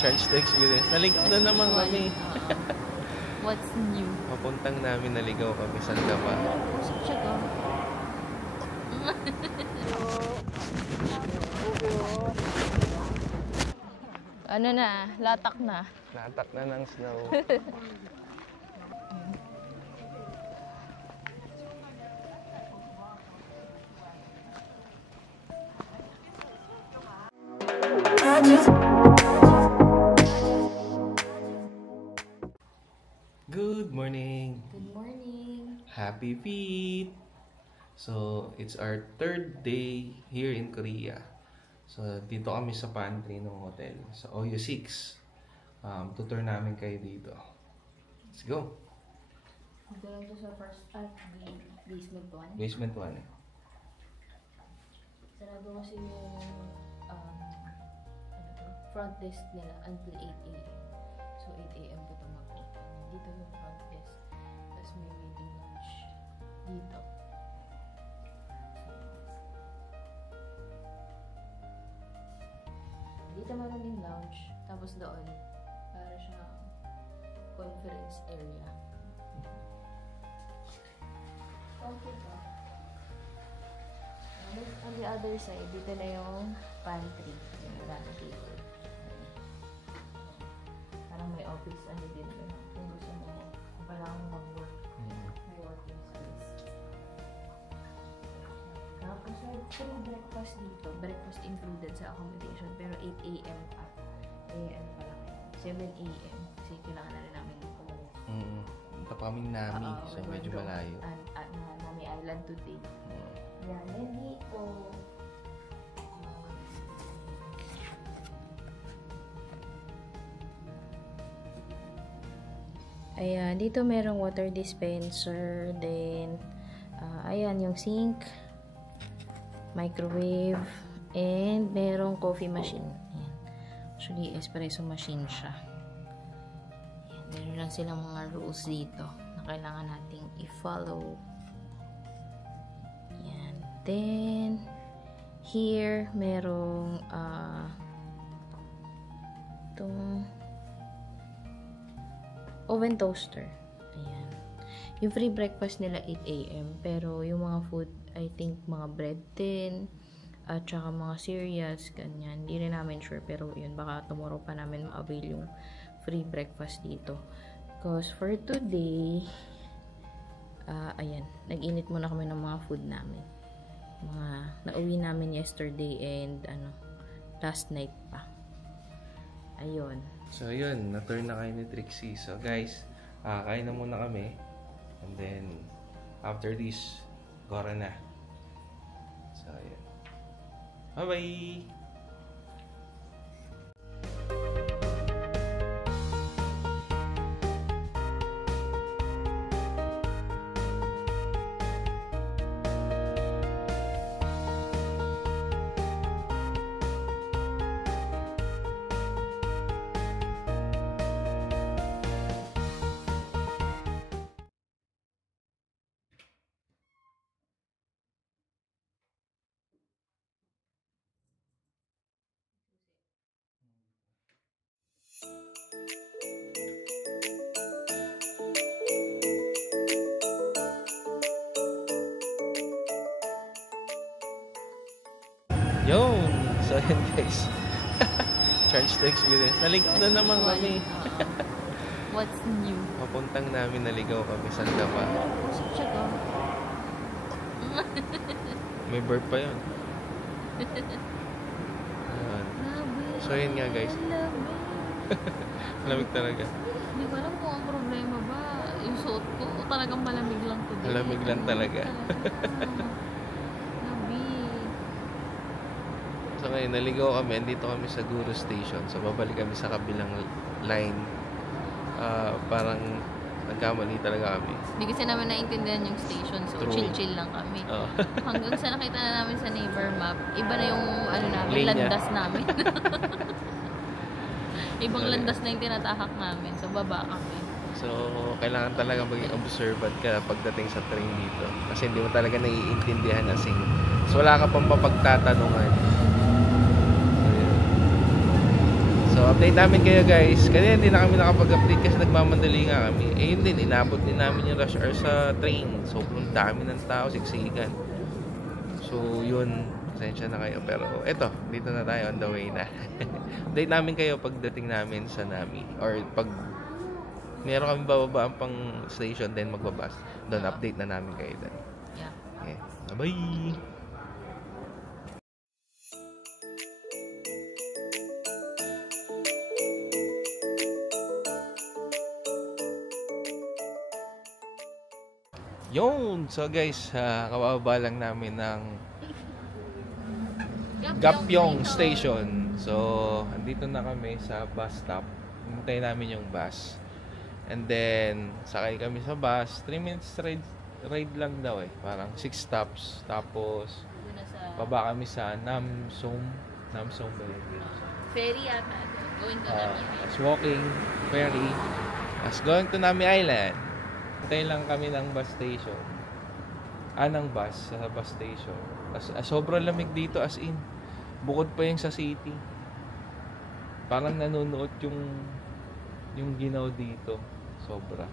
Charge the experience. Naligaw na naman kami. What's new? Papuntang namin naligaw kami sa Dapa. Ano na? Latak na. Latak na ng snow. Good morning! Good morning! Happy feet! So, it's our third day here in Korea. So, dito kami sa pantry ng hotel. Sa Oyo 6. Tutur namin kayo dito. Let's go! Dito lang ito sa first basement 1. Basement 1. Sarado kasi yung front desk nila until 8 a.m. So, 8 a.m. po ito mag-open. Dito yung front desk. Tapos may waiting lounge dito. Dito meron din lounge. Tapos doon, para siyang conference area. Okay pa. On the other side, dito na yung pantry. Yung dati dito. Parang may office ano din doon. Kung gusto mo, kung kailangan mo mag-work, may working space. Tapos may free breakfast dito. Breakfast included sa accommodation. Pero 8 a.m. pa. A.m. pa lang. 7 a.m. Kasi kailangan na rin namin kumalit. Ito pa kaming Nami. So medyo malayo. Nami Island today. Yan. Then dito. Ayan. Dito merong water dispenser. Then, ayan yung sink. Microwave. And merong coffee machine. Ayan. Actually, espresso machine siya. Ayan. Meron lang silang mga rules dito na kailangan nating i-follow. Ayan. Then, here, merong itong oven toaster. Ayan. Yung free breakfast nila 8 a.m. Pero yung mga food, I think mga bread tin at saka mga cereals, ganyan. Hindi rin namin sure. Pero yun, baka tomorrow pa namin ma-avail yung free breakfast dito. Because for today, ayan, nag-init muna kami ng mga food namin. Mga nauwi namin yesterday and last night pa. Ayun. So yun, na-turn na kayo ni Trixie. So guys, kain na muna kami. And then, after this, gora na. So yun. Bye-bye! Yo! So yun guys. Charge the experience. Naligaw na naman kami. What's new? Papuntang namin naligaw kami sa Dapa. May burp pa yun. So yun nga guys. Malamig talaga. Hindi ko alam kung ang problema ba. Yung suot ko talagang malamig lang today. Malamig lang talaga. So ngayon, naligaw kami. Andito kami sa Guru Station. So babalik kami sa kabilang line. Parang nagkamali talaga kami. Hindi kasi namin naintindihan yung station. So chill-chill lang kami. Hanggang sa nakita na namin sa neighbor map, iba na yung namin, landas namin. Ibang landas na yung tinatahak namin. So baba kami. So kailangan talaga maging observant ka pagdating sa train dito. Kasi hindi mo talaga naiintindihan asing. So wala ka pang mapagtatanungan. So So, update namin kayo guys. Kanina hindi na kami nakapag-update kasi nagmamadali nga kami. Eh yun din, inabot din namin yung rush hour sa train. Sobrang dami ng tao, siksikan. So, yun. Pasensya na kayo. Pero eto, dito na tayo, on the way na. Update namin kayo pagdating namin sa Nami. Or pag meron kami bababaan pang station, then magbabas. Doon, update na namin kayo doon. Yeah. Okay. Bye-bye! Yun! So guys, kababa lang namin ng Gapyong Station. So, andito na kami sa bus stop. Hintayin namin yung bus. And then, sakay kami sa bus. 3 minutes ride lang daw eh. Parang 6 stops. Tapos, baba kami sa Namsum. Namsum ba yun? Ferry ata. Going to Nami Island. As walking, ferry. As going to Nami Island. Hintayin lang kami ng bus station. Ng bus sa bus station. Sobrang lamig dito as in. Bukod pa yung sa city. Parang nanunuot yung ginaw dito. Sobra.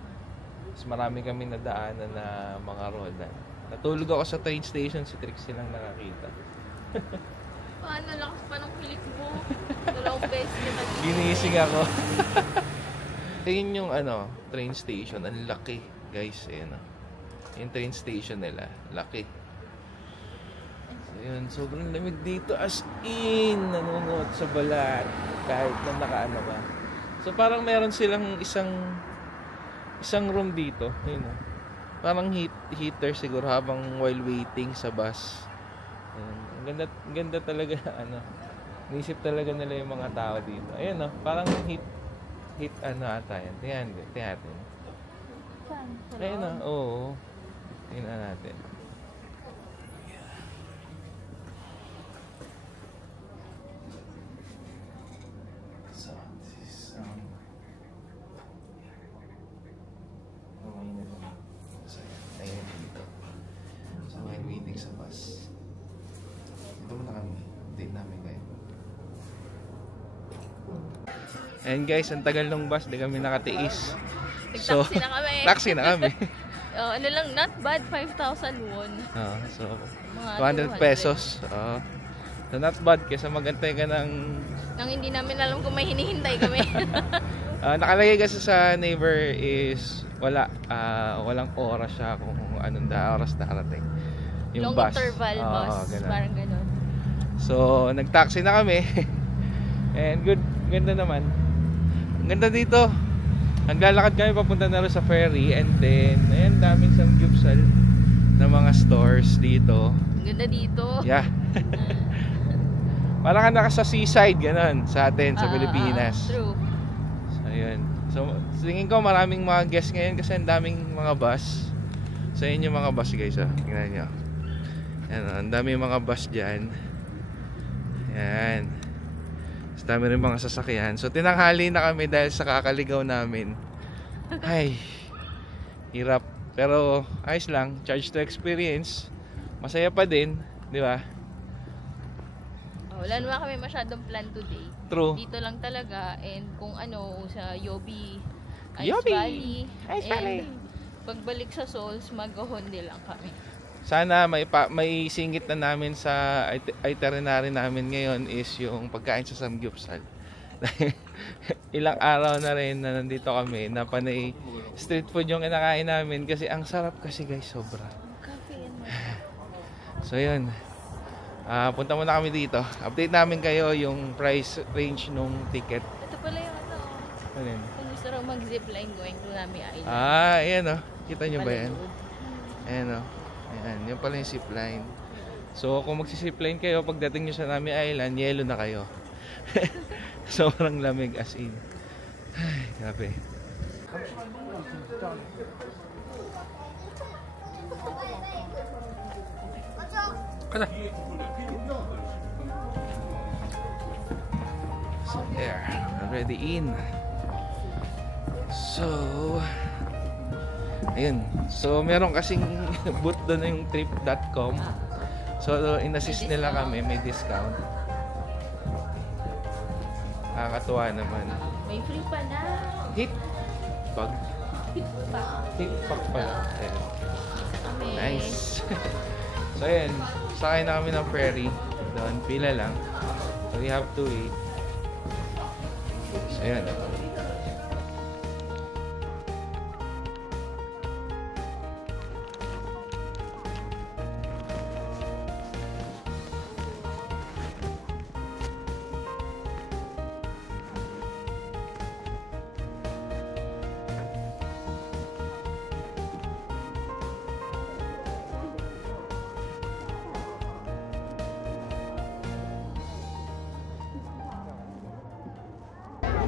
Mas marami kami nadaanan na mga roda. Natulog ako sa train station, si Trixie lang nakakita. Paano lakas pa ng kilik mo? Dalawang beses kita. Ginising ako. Tingin yung train station, ang laki. Guys, yung train station nila, laki. So yun, sobrang lamig dito as in, nanunod sa balat kahit na nakaano ka. So parang meron silang isang room dito, yun, parang heater siguro habang while waiting sa bus. Ang ganda talaga. Nisip talaga nila yung mga tao dito. Ayun, parang heat ata yan. Tingnan natin. Ayun na, oo. Tingnan natin. So, this is ayun dito. So, while waiting sa bus. Ito muna kami. Update namin kayo. And guys, ang tagal ng bus, di kami nakatiis. Nag-taxi na kami. Taxi na kami. Ano lang, not bad, 5,000 won. So, Mga 200 pesos. So, not bad kaysa magantay ka ng... Nang hindi namin alam kung may hinihintay kami. Nakalagay kasi sa neighbor is walang oras siya kung anong oras darating. Yung Long bus. interval bus. Ganun. Parang ganun. So, nag-taxi na kami. And ganda naman. Ang ganda dito. Naglalakad kami papunta na rin sa ferry. And then, ayan, daming samgyupsal na mga stores dito. Ang ganda dito. Yeah. Parang ka naka sa seaside, ganun, sa atin, sa Pilipinas. True. So, ayun. So, tingin ko maraming mga guests ngayon kasi ang daming mga bus. So, yun yung mga bus, guys. Tingnan nyo. Ayan, ang daming mga bus dyan. Ayan. Mas dami rin mga sasakyan. So, tinanghali na kami dahil sa kakaligaw namin. Ay, hirap. Pero, ayos lang. Charge to experience. Masaya pa din, di ba? Wala naman kami masyadong plan today. True. Dito lang talaga. And kung sa Yobi, Yobi! Ice Valley! And pagbalik sa Souls, mag-Honda lang kami. Sana may singit na namin sa itinerary namin ngayon is yung pagkain sa samgyupsal. Ilang araw na rin na nandito kami na panay street food yung kinakain namin kasi ang sarap kasi guys, sobra. So yun, punta muna kami dito. Update namin kayo yung price range nung ticket. Ito pala yung Ano yun? kung gusto raw mag-zipline going to Nami Island. Ayan o. Kita nyo ba yan? Ayan o. Ayan, yun pala yung zipline. So, kung magsisipline kayo, pagdating nyo sa Nami Island, yelo na kayo. Sobrang lamig as in. Ay, grabe. So, there. Already in. So, ayun. So, meron kasing booth doon yung trip.com. So, in-assist nila kami, may discount. Nakakatuwa naman. May free pa na. Hit bag. Hit bag pala. Ayan. Kami. Nice. So ayan, sakay na kami ng ferry. Doon, pila lang. So we have to wait. So ayan.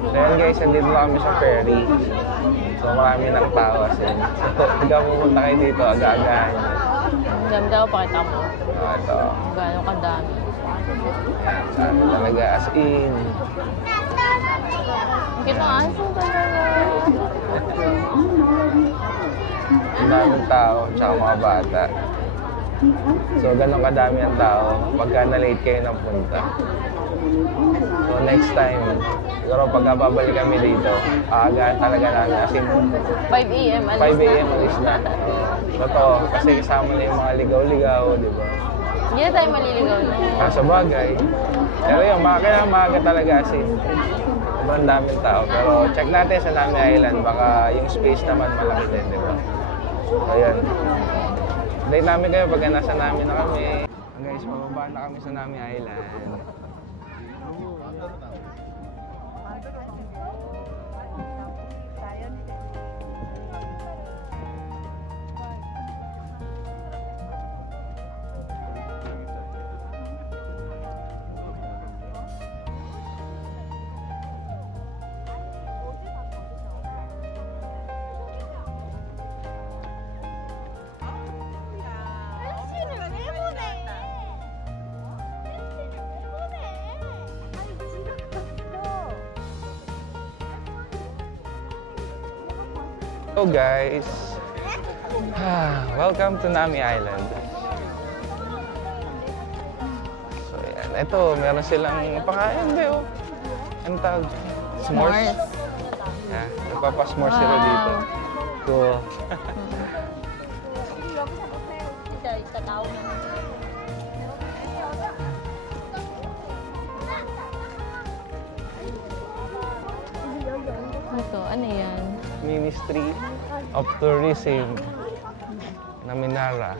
So yun guys, nandito na kami sa ferry. So marami ng tao kasi. So pagka pumunta kayo dito, aga-agahan nyo. Dami daw, pakita mo. Ito. Gano'ng kadami. Ayan, sabi talaga as in. Kita nga, aso talaga. Ang daming tao, tsaka mga bata. So ganun kadami ang tao pagka na-late kayo ng punta. So next time, siguro pagka babalik kami dito, aga talaga namin as in 5 a.m. 5 a.m. alis na. Totoo, kasi kasama na yung mga ligaw-ligaw, di ba? Hindi na tayo maliligaw na. Sa bagay. Pero yun, kailangan maaga talaga as in. Sobrang daming tao. Pero check natin sa Nami Island, baka yung space naman malaki din, di ba? So yun. Update namin kayo pagka nasa Nami na kami. Guys, pababa na kami sa Nami Island. Hello guys! Welcome to Nami Island. So yan, ito meron silang pakain ba oh? Ang tawag? S'mores. Yeah, nagpapasmores sila dito. Cool. Ito, ano yan? Ministry of Tourism na Minara.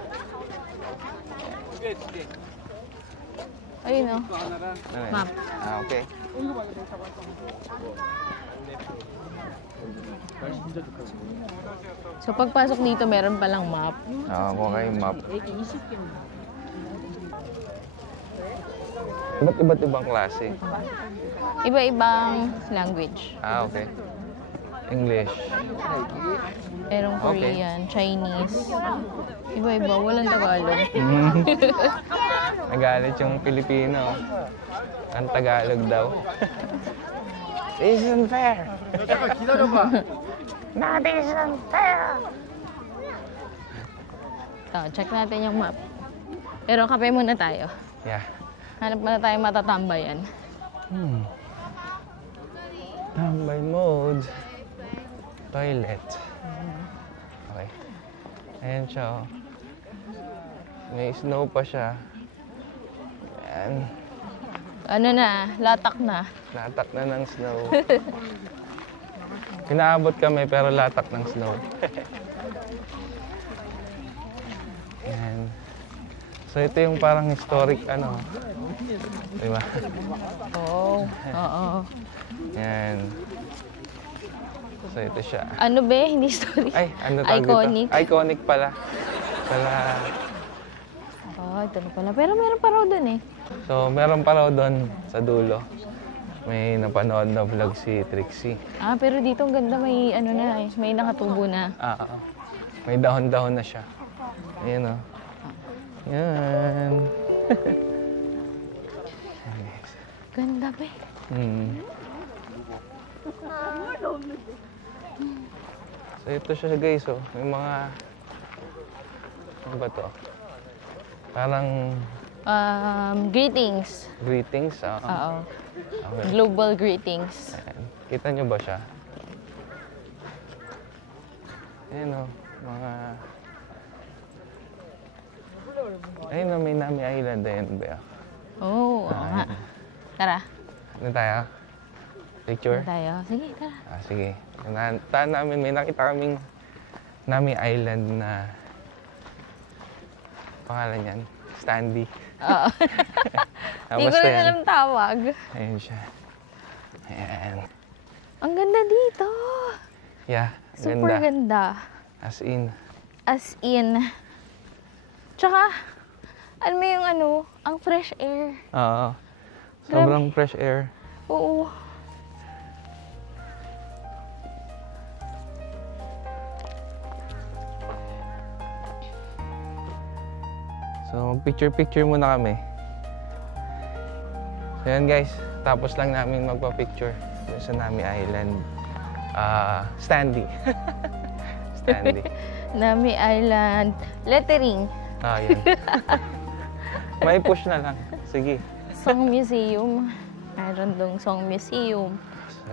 Ayun o. Ano yan? Map. Okay. So pagpasok dito, meron palang map. Okay, map. Iba't ibang klase. Iba-ibang language. Okay. English. Merong Korean, Chinese. Iba-iba, walang Tagalog. Nagalit yung Pilipino. Ang Tagalog daw. This isn't fair. Not isn't fair. So, check natin yung map. Pero kape muna tayo. Yeah. Hanap muna tayo matatambayan. Tambay mode. Toilet. Okay. Ayan siya. Oh. May snow pa siya. Ayan. Ano na, latak na. Latak na ng snow. Pinaabot kami pero latak ng snow. Ayan. So ito yung parang historic ano. Diba? Oo. Oo. Ayan. So ito siya. Ano be? Hindi story. Ay, ano tawag Iconic. dito? Iconic pala. Oh, ito na pala. Pero meron pa raw dun eh. So meron pa raw doon sa dulo. May napanood na vlog si Trixie. Ah, pero dito ang ganda, may ano na eh. May nakatubo na. May dahon-dahon na siya. Ayan o. Yan. Ganda be. So ito siya guys oh. May mga... Ano ba to? Parang... Greetings. Greetings. Oo. Okay. Global greetings. Ayan. Kita nyo ba siya? Ayan o, mga... Ayun o, may Nami Island. Ayan ba? Oo, oo nga. Tara. Ano tayo? Picture? Ano tayo? Sige, tara. Sige. Taan namin, may nakita kaming Nami Island na pangalan yan, Standy. Oo. Hindi ko rin alam tawag. Ayun siya. Ayan. Ang ganda dito. Yeah, Super ganda. As in. As in. Tsaka, alam mo yung ang fresh air. Oo. Sobrang fresh air. Oo. So, mag-picture-picture muna kami. So, yan guys. Tapos lang namin magpa-picture dun sa Nami Island. Standy. Standy. Nami Island. Lettering. Yan. May push na lang. Sige. Song Museum. Meron dong Song Museum. So,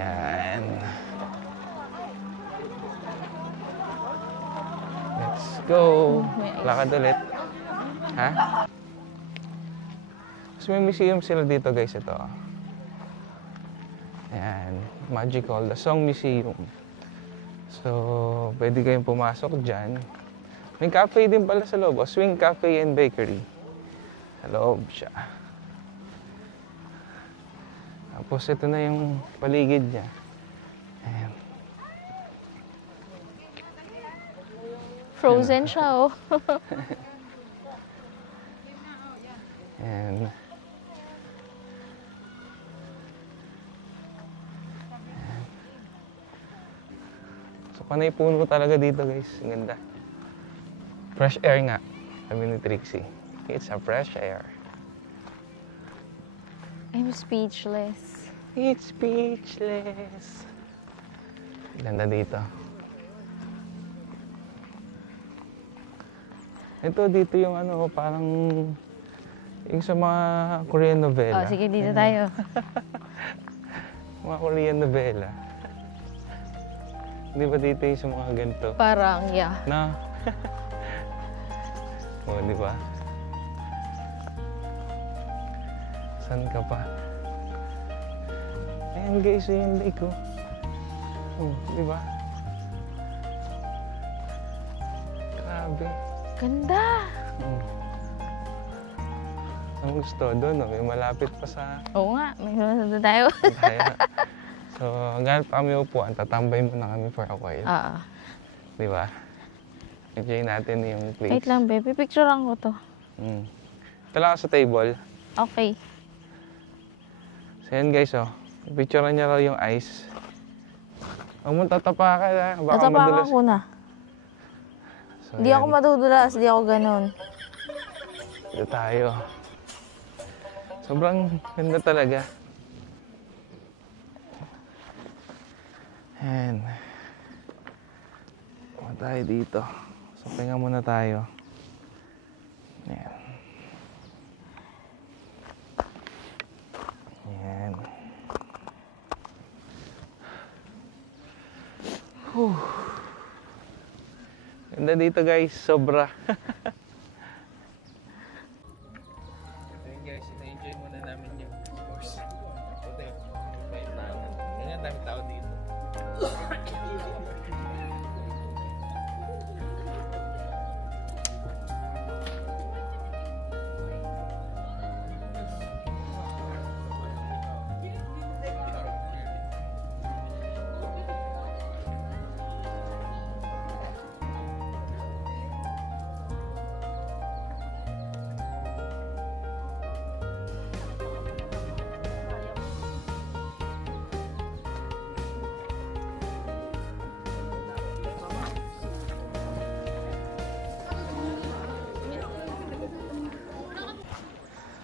yan. Let's go. May ice. Lakad ulit. Ha? Mas may museum sila dito guys. Ito. Ayan. Magical. The Song Museum. So, pwede kayong pumasok dyan. May cafe din pala sa loob. Swing Cafe and Bakery. Sa loob siya. Tapos ito na yung paligid niya. Ayan. Frozen siya, oh. Ayan. So, panay puno talaga dito, guys. Ang ganda. Fresh air nga. Sabi ni Trixie. It's a fresh air. I'm speechless. It's speechless. Ganda dito. Ito, dito yung parang yung sa mga Korean novela. Oh, sige, dito tayo. Mga Korean novela. Di ba dito yung sa mga ganito? Parang, yeah. Na? Oo, di ba? Saan ka pa? Ayan guys, yung lake ko. Oh, di ba? Grabe. Ganda. Ang gusto doon, may malapit pa sa... Oo nga, may sunod tayo. Kaya. So, hanggang pa kami upuan, tatambay muna kami for a while. Oo. Di ba? Enjoy natin yung place. Wait lang, baby. Picturean ko to. Ito lang sa table. Okay. So yan guys, picturean niya raw yung ice. Huwag mong tatapakan ha. Baka Natapakan madulas. ko na. So, Hindi yan. ako madudulas, hindi ako ganun. Dito tayo. Sobrang ganda talaga. Ayan. Punta tayo dito. So, pahinga muna tayo. Ayan. Ayan. Whew. Ganda dito guys, sobra. Ayan guys, ina-enjoy muna namin yung course. May tao. Kaya dami tao dito.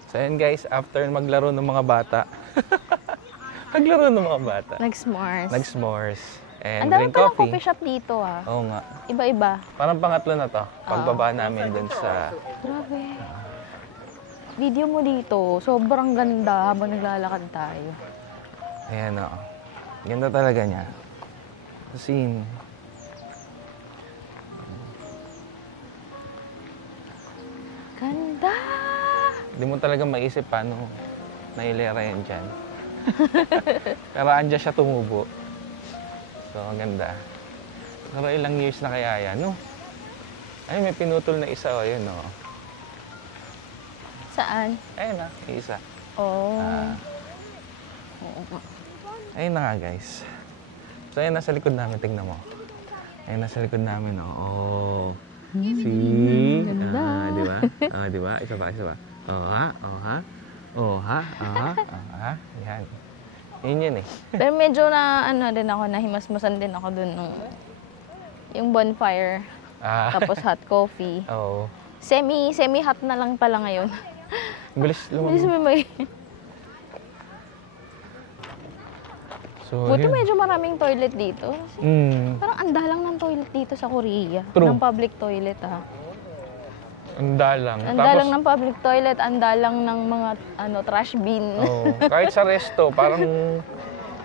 So ayan guys, after maglaro ng mga bata. Maglaro ng mga bata. Nag-s'mores. Nag-s'mores. And Ang dami drink palang coffee. coffee shop dito, ah. Oo nga. Iba-iba. Parang pangatlo na to. Pagbaba namin dun sa... Grabe. Video mo dito, sobrang ganda habang naglalakad tayo. Ayan o. Ganda talaga niya. Scene. Ganda! Hindi mo talaga maisip paano nailera yan dyan. Pero andyan siya tumubo. So, ang ganda. Pero ilang years na kaya yan, no? Ay, may pinutol na isa, o, yun, o. Saan? Ayun na, yung isa. Oh. Ah, ayun na nga, guys. So, ayun, nasa likod namin, tingnan mo. Ayun, nasa likod namin, o. Oh. See? Ganda. Di ba? Di ba? Isa pa, isa pa. Oh, ha? Oh, ha? Oh, ha? Oh, ha? Oh, ha? Yan. Yun yun, eh. Pero medyo na, ano din ako, nahimasmasan din ako dun nung yung bonfire, Ah, tapos hot coffee. oo. Semi-hot na lang pala ngayon. Bilis Bilis lumabas. mo may... So, Buti yun. medyo maraming toilet dito. Parang andalang ng toilet dito sa Korea. True. Ng public toilet, ha. Ang dalang. Andalang ng public toilet, andalang ng mga trash bin. oh, kahit sa resto, parang...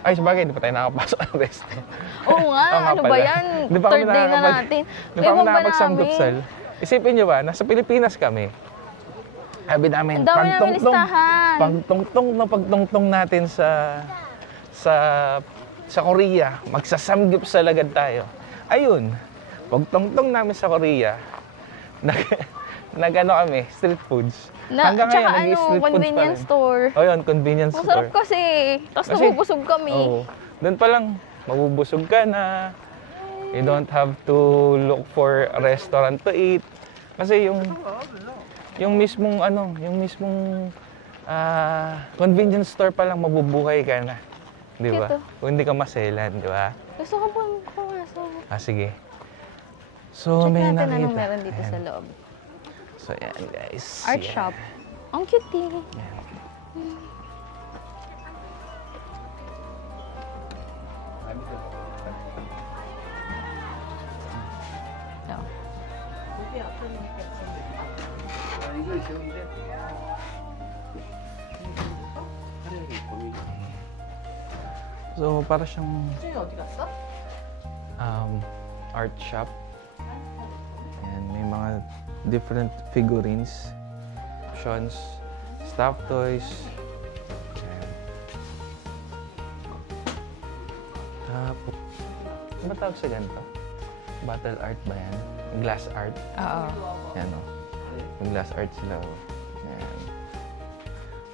Ay, sabagay, hindi pa tayo nakapasok ng resto. Oo nga, Oo nga ano ba pala. yan? Hindi pa kami Third day na nakakapag- natin. Hindi pa kami Ewan ba nakapagsamgupsal. Isipin nyo ba, nasa Pilipinas kami. Sabi namin, Ang dami namin listahan. pagtungtong natin sa Korea, magsasamgupsal agad tayo. Ayun, pagtungtong namin sa Korea, nag-ano kami, street foods. Hanggang tsaka ngayon, nag-street foods pa convenience rin. store. Oh, yun, convenience Masarap store. kasi. Tapos Kasi- nabubusog kami. Oo. Doon pa lang, mabubusog ka na. You don't have to look for a restaurant to eat. Kasi yung mismong convenience store pa lang mabubuhay ka na. Di ba? Cute, oh. Kung hindi ka maselan, di ba? Gusto ko pang pumasok. Sige. So, Check may natin nakita. anong meron dito Ayan. sa loob. So, yan guys. Art Yan. shop. Ang cute eh. Yan. No. So, para siyang art shop. Ayan, may mga different figurines, options, stuffed toys. Ayan. Tapos, ano ba tawag sa ganito? Battle art ba yan? Glass art? Oo. Yan o. Yung glass art sila. Oh. Ayan.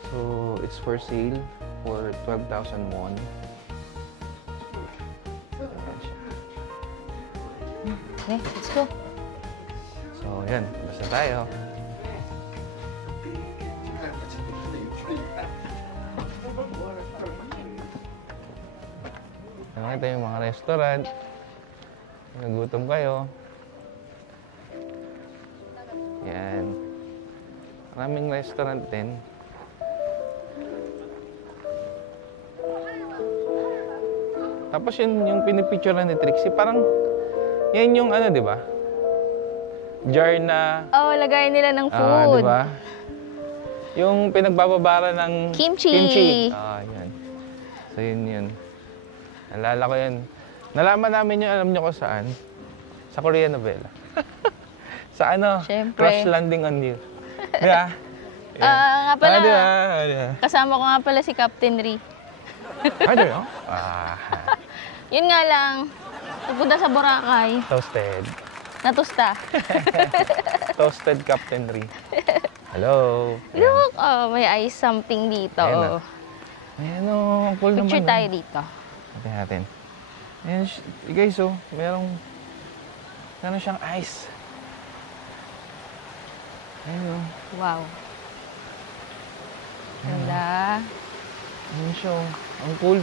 So, it's for sale for 12,000 won. Ayan siya. Okay, let's go. So, yan. Basta tayo. Nakita yung mga restaurant. Nagutom kayo. Yan. Maraming restaurant din. Tapos yung pinipicturean ni Trixie, parang yan yung ano, di ba? Jar na Oh, lagay nila ng di food. ba? Yung pinagbababara ng Kimchi. Yan. So, yun. Nalala ko yan. Nalaman namin yun, alam nyo ko saan? Sa Korean novela. Sa ano? Siyempre. Crash Landing on You. Di ba? Nga pala, Di ba? Di ba? kasama ko nga pala si Captain Ri. Di ba? Yun nga lang, pupunta sa Boracay, Toasted. natusta. Toasted Captain Ri. Hello. Yan. Look, may ice something dito. Ayan na. Oh. Ayan o, ang cool naman. Picture oh. tayo dito. Natin. Ayan, guys, oh, merong siyang ice. Ayan, oh. Wow. Ganda. Ayan siya, oh. Ang cool.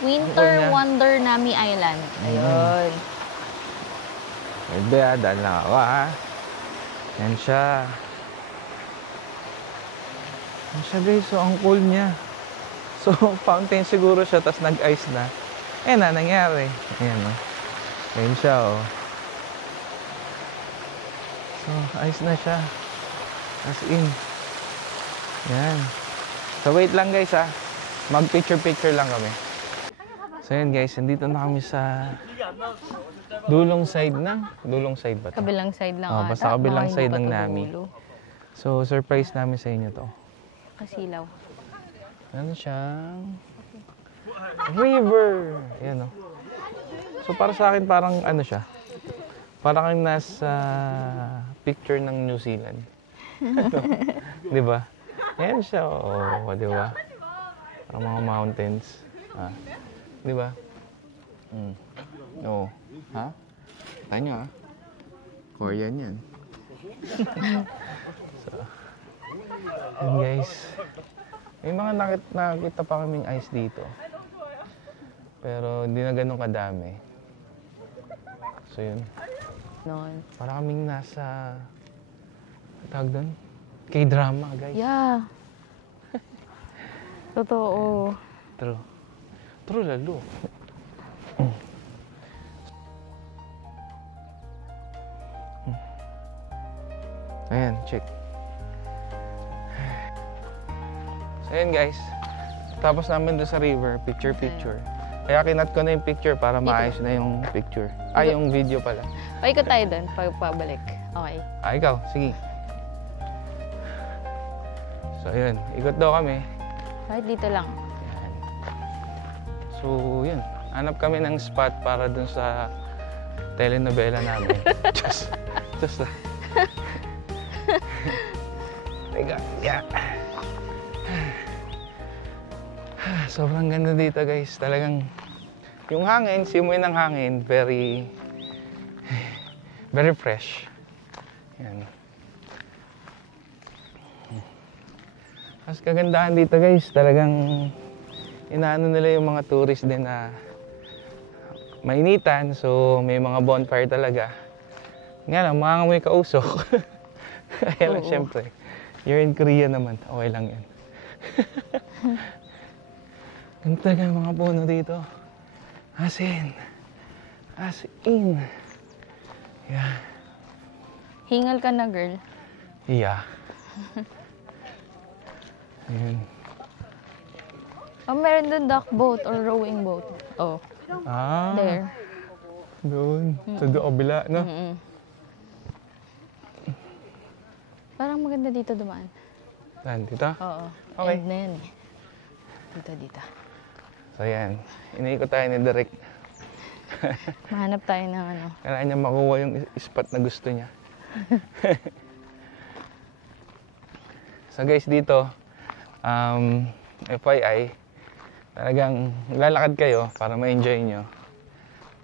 Winter Ang cool niya. Wonder Nami Island. Ayun. Pwede, dahil lang ako, ha. Ayan siya. Ayan siya, guys, oh, ang cool niya. So, fountain siguro siya, tapos nag-ice na. Ayan na, nangyari. Ayan, oh. Ayan siya, oh. So, ayos na siya. As in. Yan. So, wait lang guys ha. Mag-picture-picture lang kami. So, yan guys. Nandito na kami sa dulong side ba to? Kabilang side lang Basta kabilang Baka side hindi ng pa to Nami. dulo. So, surprise namin sa inyo to. Kasilaw. Ano siyang river. Ayan o. So, para sa akin, parang ano siya. Parang kang nasa picture ng New Zealand. Di ba? Ayan siya. Oo, di ba? Parang mga mountains. Di ba? Oo. Ha? Tayo nyo, ha? Korean yan. So, yun guys. May mga nakita pa kaming ice dito. Pero hindi na ganun kadami. So yun. Noon. Para kaming nasa tawag doon? K-drama guys. Yeah. Totoo. True. True lalo. Ayan, check. So ayan guys. Tapos namin doon sa river, picture. Kaya kinat ko na yung picture para maayos na yung picture. Ay, yung video pala. Paikot tayo doon, pabalik. Okay. Ikaw, sige. So ayun, ikot daw kami. Kahit dito lang. Yan. So yun, hanap kami ng spot para dun sa telenovela namin. Just lang. Teka, yeah. Sobrang ganda dito guys. Talagang yung hangin, simoy ng hangin, very fresh. Yan. Mas kagandahan dito guys, talagang inaano nila yung mga tourist din na mainitan. So may mga bonfire talaga. Nga lang, mangangamoy ka usok. Kaya lang syempre, you're in Korea naman, okay lang yan. Ganda ng mga puno dito. As in. Yeah. Hingal ka na, girl. Yeah. Ayun. Oh, meron doon duck boat or rowing boat. Oh, there. Doon. Sa kabila, no? Parang maganda dito dumaan. Saan? Dito? Oo. Okay. End na yan eh. Dito. So, yan. Iniikot tayo ni Derek. Mahanap tayo ng ano. Kailangan niya makuha yung spot na gusto niya. So, guys, dito, FYI, talagang lalakad kayo para ma-enjoy nyo.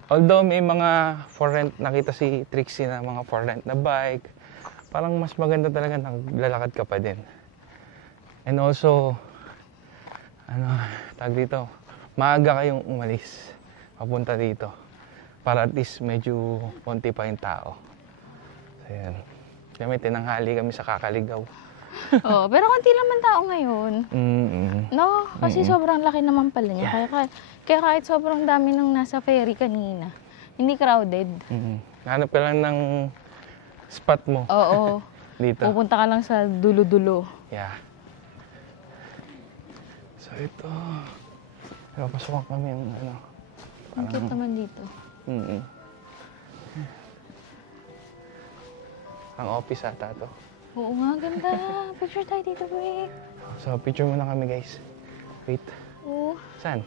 Although may mga for rent, nakita si Trixie na mga for rent na bike, parang mas maganda talaga naglalakad ka pa din. And also, tag dito, maaga kayong umalis, papunta dito, para at least medyo konti pa yung tao. So, yan. Kaya may tinanghali kami sa Kakaligaw. Oh, pero konti naman tao ngayon. No, kasi sobrang laki naman pala niya. Kaya kahit sobrang dami nang nasa ferry kanina, hindi crowded. Hanap ka lang ng spot mo. Oo. Dito. Pupunta ka lang sa dulo-dulo. Yeah. So ito. Napasukan kami yung ano. Ang cute naman dito. Ang office ata to. Oo nga, ganda. Picture tayo dito, Rick. So picture muna kami guys. Wait. Oo. Saan?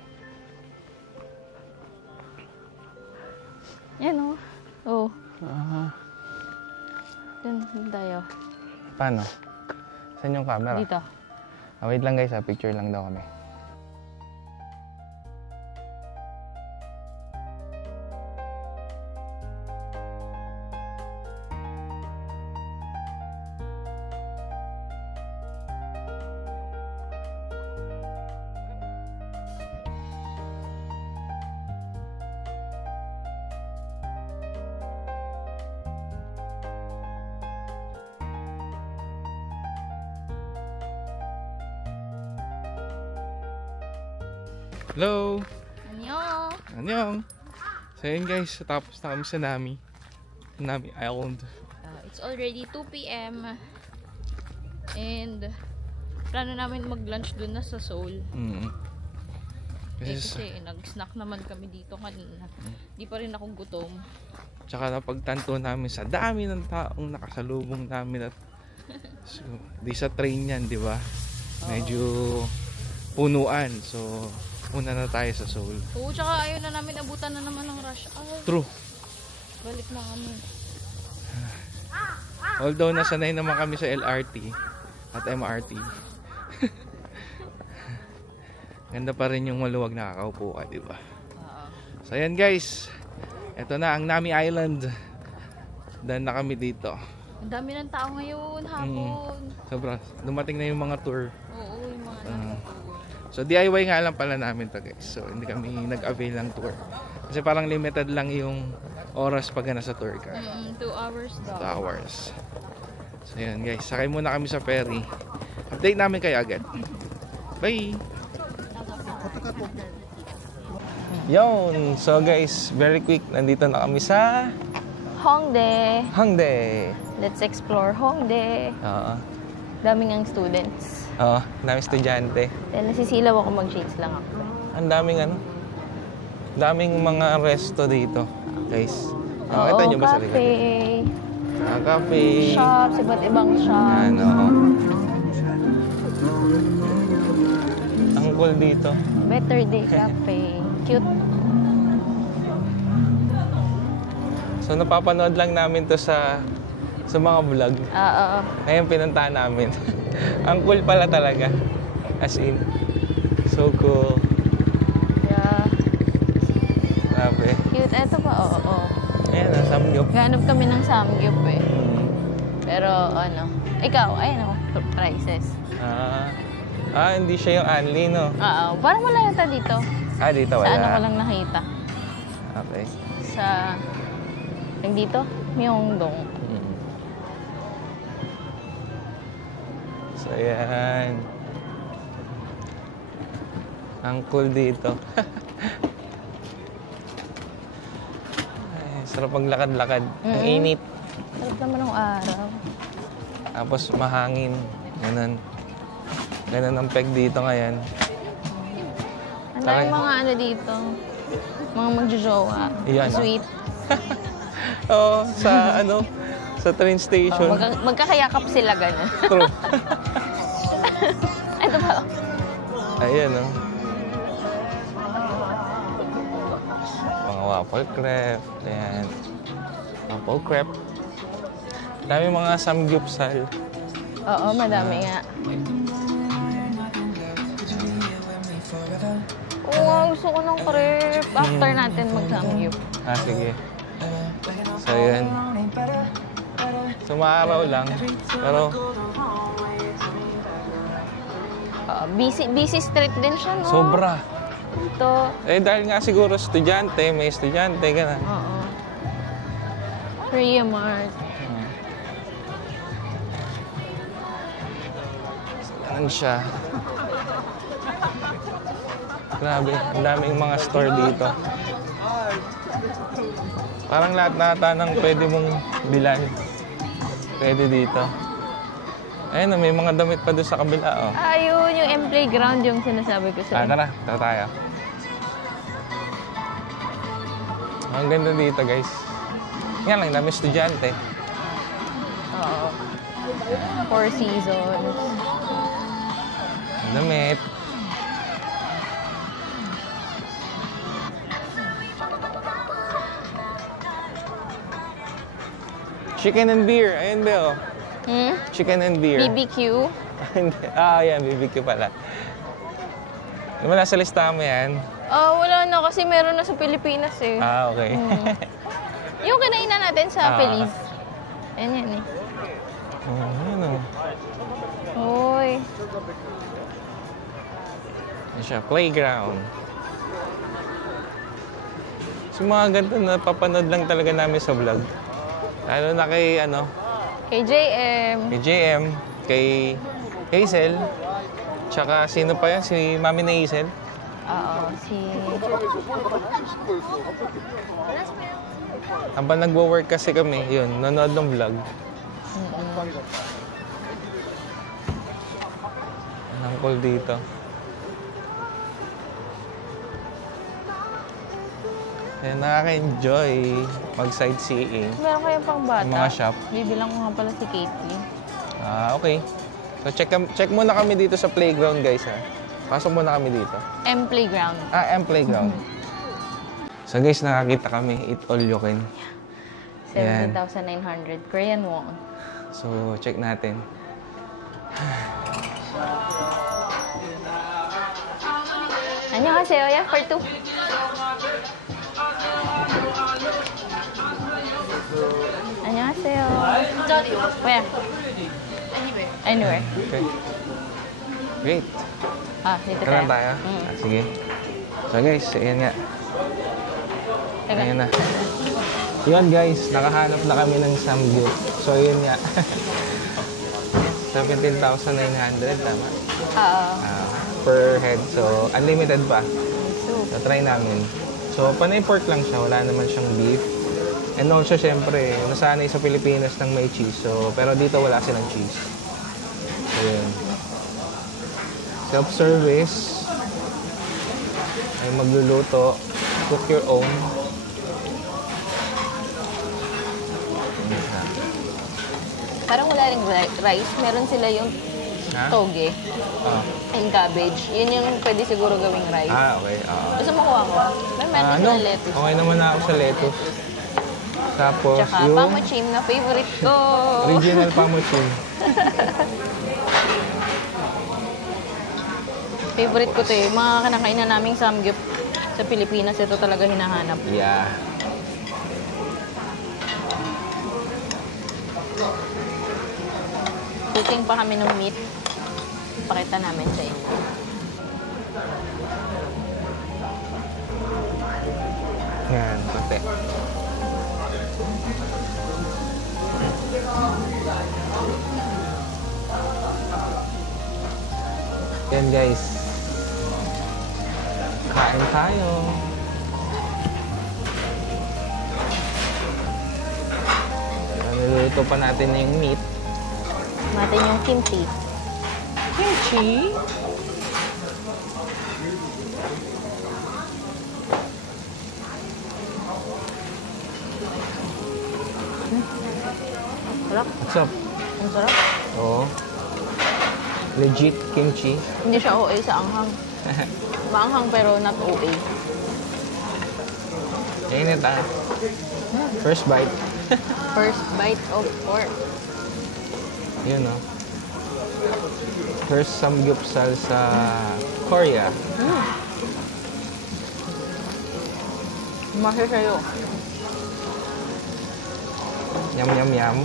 Yan o. Oo. Dun tayo. Paano? Saan yung camera? Dito. Wait lang guys, picture lang daw kami. Hello! Annyeong! Annyeong! So yun guys, tapos na kami sa Nami Island. It's already 2 p.m. And plano namin mag-lunch dun na sa Seoul. Kasi nag-snack naman kami dito kanina. Di pa rin ako gutom. Tsaka napagtanto namin sa dami ng taong nakasalubong namin at so, di sa train yan, di ba? Medyo punuan. So, una na tayo sa Seoul. Oo, tsaka ayaw na namin abutan na naman ng rush hour. True. Balik na kami. Although nasanay naman kami sa LRT at MRT. Ganda pa rin yung maluwag na kakaupo ka, di ba? So ayan guys, eto na ang Nami Island. Dahil na kami dito. Ang dami ng tao ngayon, hapon. Sobra, dumating na yung mga tour. Oo, yung mga tour. So DIY nga lang pala namin to guys. So hindi kami nag-avail ng tour. Kasi parang limited lang yung oras pag nasa tour ka. 2 hours daw. 2 hours. So yun guys, sakay muna kami sa ferry. Update namin kayo agad. Bye! Yun! So guys, very quick, nandito na kami sa Hongdae. Hongdae. Let's explore Hongdae. Oo. Daming ang students. Oo, daming estudyante. Dahil nasisilaw ako, mag-change lang ako. Ang daming daming mga resto dito, guys. Nakita nyo ba sa likod? Cafe. Shops, iba't ibang shops. Ano? Ang cool dito. Better Day Cafe. Cute. So napapanood lang namin to sa mga vlog. Oo. Ngayon pinuntahan namin. Ang cool pala talaga. As in, so cool. Yeah. Grabe. Cute. Eto pa, oo. Ayan, ang samgyup. Ganap kami ng samgyup eh. Pero ikaw, ayun prices. Hindi siya yung Anli, no? Oo. Parang wala yata dito. Dito wala. Sa ano ko lang nakita. Okay. Sa, dito? Myeongdong. So, ayan. Ang cool dito. Ay, sarap maglakad-lakad. Ang init. Sarap naman ng araw. Tapos mahangin. Ganun. Ganun ang peg dito ngayon. Ang daming mga dito. Mga magjojowa. Yan, Sweet. Oo, sa train station. Magkakayakap sila gano'n. True. Ito pa. Ayan, mga waffle crepe. Ayan. Waffle crepe. Dami mga samgyupsal. Oo, madami nga. Oo, gusto ko ng crepe. After natin mag-samgyup. Sige. So, ayan. Sumaaraw lang. Pero, busy street din siya, no? sobra. Ito. Dahil nga siguro estudyante, may estudyante, gano'n. Oo. Korea Mart. Ganun siya. Grabe, ang daming mga store dito. Parang lahat nata ng pwede mong bilan. Pwede dito. Ayun, may mga damit pa doon sa kabila, oh. Ayun, yung M-Playground yung sinasabi ko sa'yo. Tara tayo. Ang ganda dito, guys. Nga lang, dami estudyante. Oo. Four Seasons. Ang damit. Chicken and beer. Ayun ba, oh. Chicken and beer. BBQ. Yan. BBQ pala. Di ba nasa listahan mo yan? Wala na kasi meron na sa Pilipinas eh. Okay. Yung kinainan natin sa Feliz. Ayan yan eh. Ayun, oh. Hoy. Yan siya, playground. So mga ganito na papanood lang talaga namin sa vlog. Lalo na kay Kay JM. Kay JM, kay Hazel, tsaka sino pa yan? Si Mami na Hazel? Oo, si... Habang nagwo-work kasi kami, yun, nanood ng vlog. Ang cool dito. Ayan, nakaka-enjoy mag-sightseeing. Meron kayong pang bata? Mga shop. Bibilang ko nga pala si Katie. Okay. So, check muna kami dito sa playground, guys, ha. Pasok muna kami dito. M Playground. M Playground. So, guys, nakakita kami. Eat all you can. 17,900 Korean won. So, check natin. 안녕하세요. Yeah, for two. 안녕하세요. Where? Anywhere. Okay. Great. Dito Kanan tayo? Sige. So, guys, ayan nga. Teka. Ayan na. Yun, guys, nakahanap na kami ng samgyup. So, yun nga. 17,900, tama? Per head. So, unlimited pa. So, try namin. So, panay pork lang siya. Wala naman siyang beef. And also, syempre, nasanay sa Pilipinas ng may cheese. So, pero dito wala silang cheese. So, yun. Self-service. Ay magluluto. Cook your own. Parang wala ring rice. Meron sila yung toge and cabbage. Yun yung pwede siguro gawing rice. Okay. Gusto mo kuha ko? Meron din sila lettuce. Okay naman na ako sa lettuce. Tapos Tsaka yung pamuchim na favorite ko. original pamuchim. Favorite ko to eh. Mga kinakain na naming samgyup sa Pilipinas, ito talaga hinahanap. Yeah. Cooking pa kami ng meat. Pakita namin sa inyo. Yan, pati. Yan guys. Kain tayo. Niluluto pa natin yung meat. Natin yung kimchi. Kimchi? Sarap. What's up? Ang sarap. Oo. Legit kimchi. Hindi siya OA sa anghang. Maanghang pero not OA. Init ah. First bite. First bite of pork. Yun oh. First samgyeopsal sa Korea. Masya sa'yo. Yum yum yum.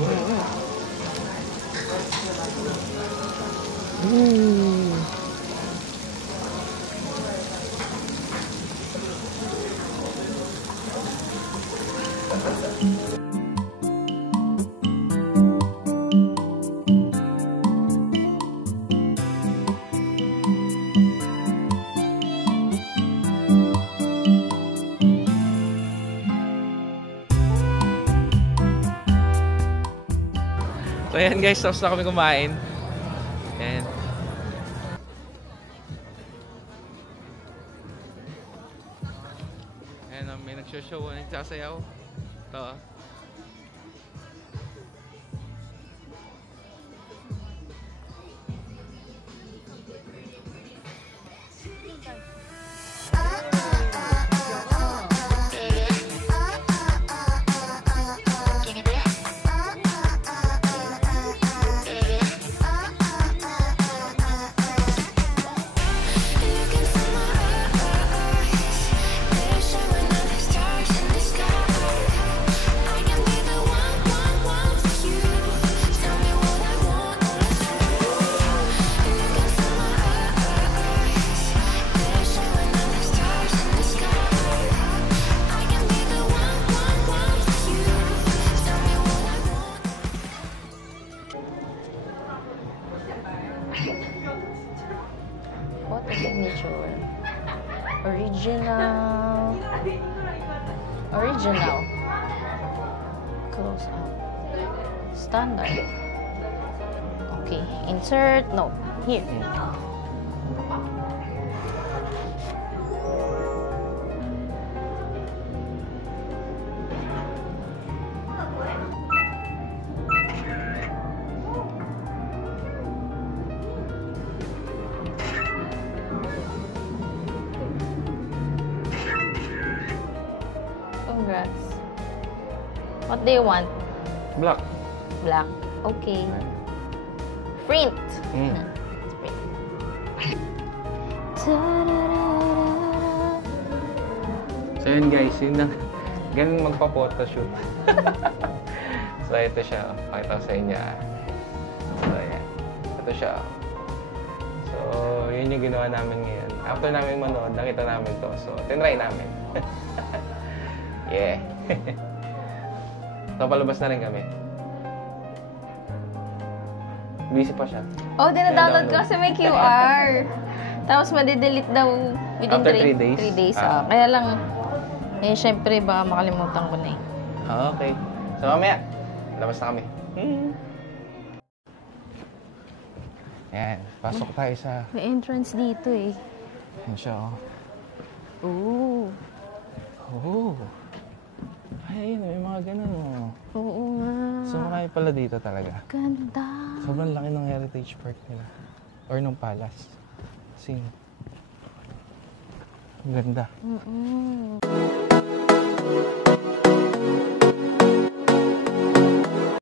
So ayan guys, tapos na kami kumain. And ayan, may nagshow-show, nagsasayaw. Ito. Photo signature. Original. Original. Close up. Standard. Okay. Insert. No. Here. Congrats. What do you want? Black. Black. Okay. Print. Mm. Let's print. So yun guys, yun lang. Ganun magpa-photoshoot. So ito siya. Pakita ko sa inyo. So ayan. Ito siya. So yun yung ginawa namin ngayon. After namin manood, nakita namin to. So tinry namin. Yeah. So palabas na rin kami. Busy pa siya. Oh, dina-download ko kasi may QR. Tapos madidelete daw within After 3 3 days? days. Ah. Kaya lang, syempre baka makalimutan ko na eh. Okay. So mamaya, labas na kami. Yan. Pasok tayo sa... May entrance dito eh. Yan siya, oh. Oo. Oh. Ay, may mga ganun, oh. Oo nga. So, marami pala dito talaga. Ganda. Sobrang laki ng heritage park nila. Or nung palace. Kasi, ang ganda. Mm-mm.